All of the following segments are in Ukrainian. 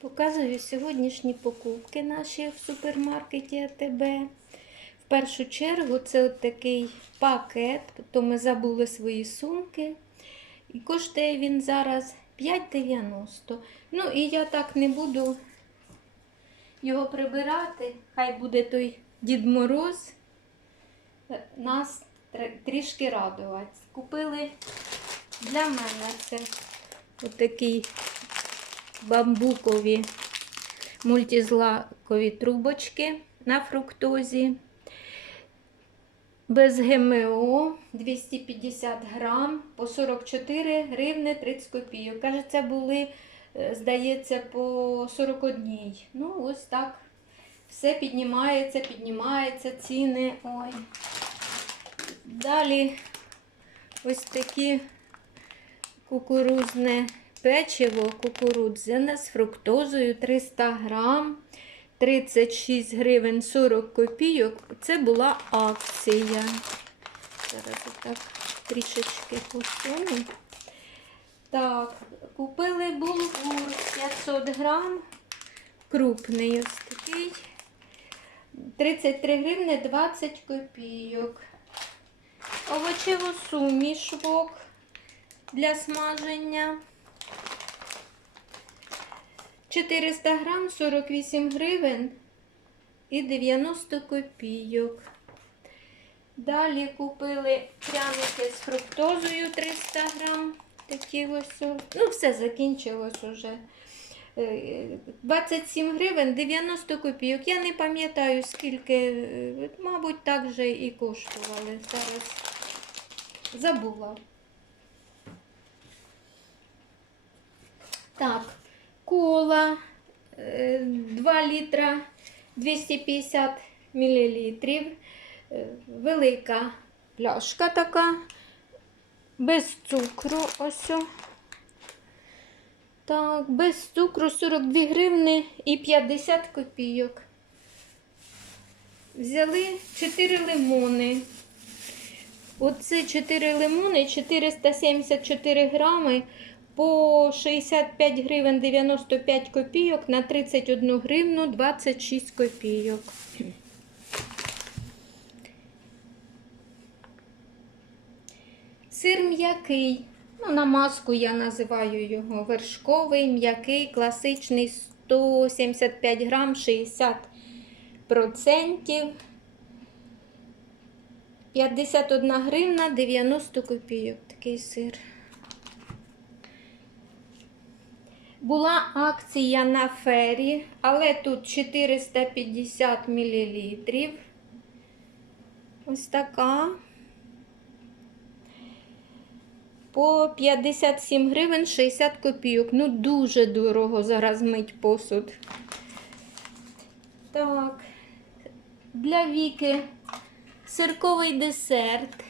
Показую сьогоднішні покупки наші в супермаркеті АТБ. В першу чергу це от такий пакет, то ми забули свої сумки. І коштує він зараз 5,90. Ну і я так не буду його прибирати. Хай буде той Дід Мороз нас трішки радувати. Купили для мене це отакий бамбукові мультизлакові трубочки на фруктозі. Без ГМО 250 грам по 44 гривни 30 копійок. Каже, це були, е, здається, по 41. Ну, ось так. Все піднімається, піднімається, ціни. Ой. Далі ось такі кукурузне печиво кукурудзяне з фруктозою 300 грам, 36 гривень 40 копійок. Це була акція. Зараз отак трішечки посуну. Так, купили булгур 500 грам, крупний ось такий. 33 гривни 20 копійок. Овочеву суміш вок для смаження. 400 грам 48 гривень і 90 копійок. Далі купили пряники з фруктозою 300 грам. Такі ось. Ну, все закінчилось уже. Е, 27 гривень 90 копійок. Я не пам'ятаю, скільки, е, мабуть, так же і коштували. Зараз забула. Так, кола е, 2 літра 250 мілілітрів. Е, Велика пляшка така, без цукру. Ось. Так, без цукру 42 гривни і 50 копійок. Взяли 4 лимони. Оце 4 лимони, 474 грами по 65 гривень 95 копійок на 31 гривну 26 копійок. Сир м'який. Ну, на маску я називаю його вершковий, м'який, класичний 175 грам 60 процентів. 51 гривна 90 копійок такий сир. Була акція на фері, але тут 450 мл. Ось така. По 57 гривень 60 копійок. Ну, дуже дорого зараз мить посуд. Так, для Віки сирковий десерт.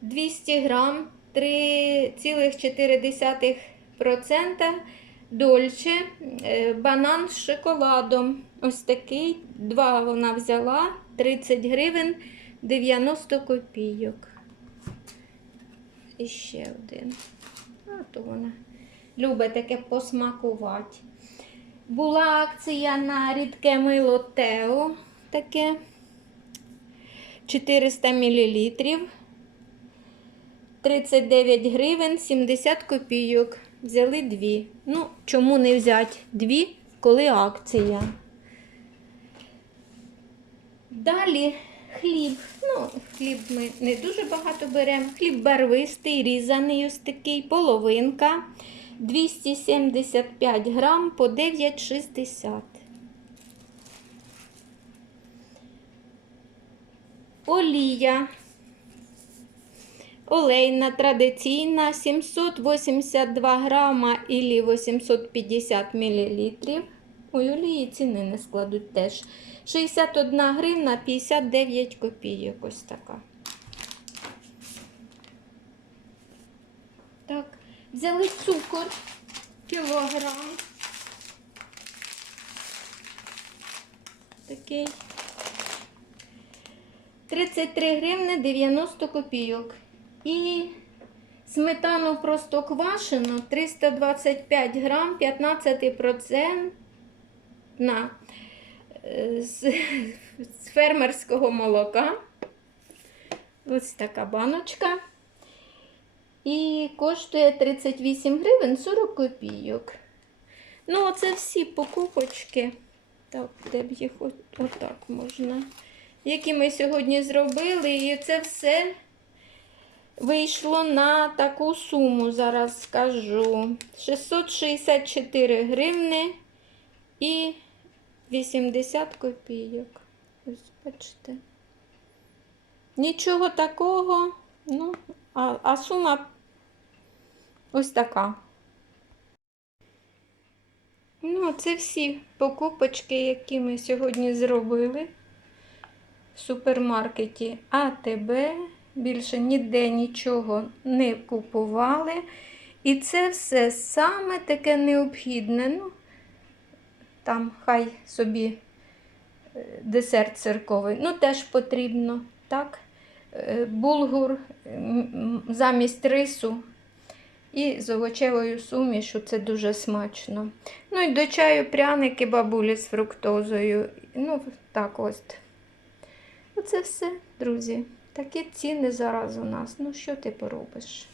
200 грам, 3,4% дольче, е, банан з шоколадом. Ось такий. Два вона взяла, 30 гривень 90 копійок. І ще один. А то вона любить таке посмакувати. Була акція на рідке мило Тео. Таке 400 мл. 39 гривень 70 копійок. Взяли дві. Ну, чому не взяти дві, коли акція? Далі хліб. Ну, хліб ми не дуже багато беремо. Хліб барвистий, різаний ось такий, половинка. 275 грам по 9,60. Олія. Олейна традиційна 782 грама і 850 мілілітрів. Ой, олії ціни не складуть теж. 61 гривна 59 копійок. Ось така. Так, взяли цукор кілограм. Такий. 33 гривни 90 копійок. І Сметану просто квашену 325 грам, 15% на, е, з, з фермерського молока. Ось така баночка. І коштує 38 гривень 40 копійок. Ну, оце всі покупочки. Так, де б їх отак можна. Які ми сьогодні зробили. І це все вийшло на таку суму, зараз скажу. 664 гривни і 80 копійок. Ось бачите. Нічого такого, ну, а, а сума ось така. Ну, це всі покупочки, які ми сьогодні зробили в супермаркеті АТБ. Більше ніде нічого не купували. І це все саме таке необхідне. Ну, там хай собі е, десерт церковий. Ну, теж потрібно, так? Е, Булгур замість рису і з овочевою сумішу це дуже смачно. Ну і до чаю пряники бабулі з фруктозою. Ну, так ось. Оце все, друзі. Такі ціни зараз у нас. Ну, що ти поробиш?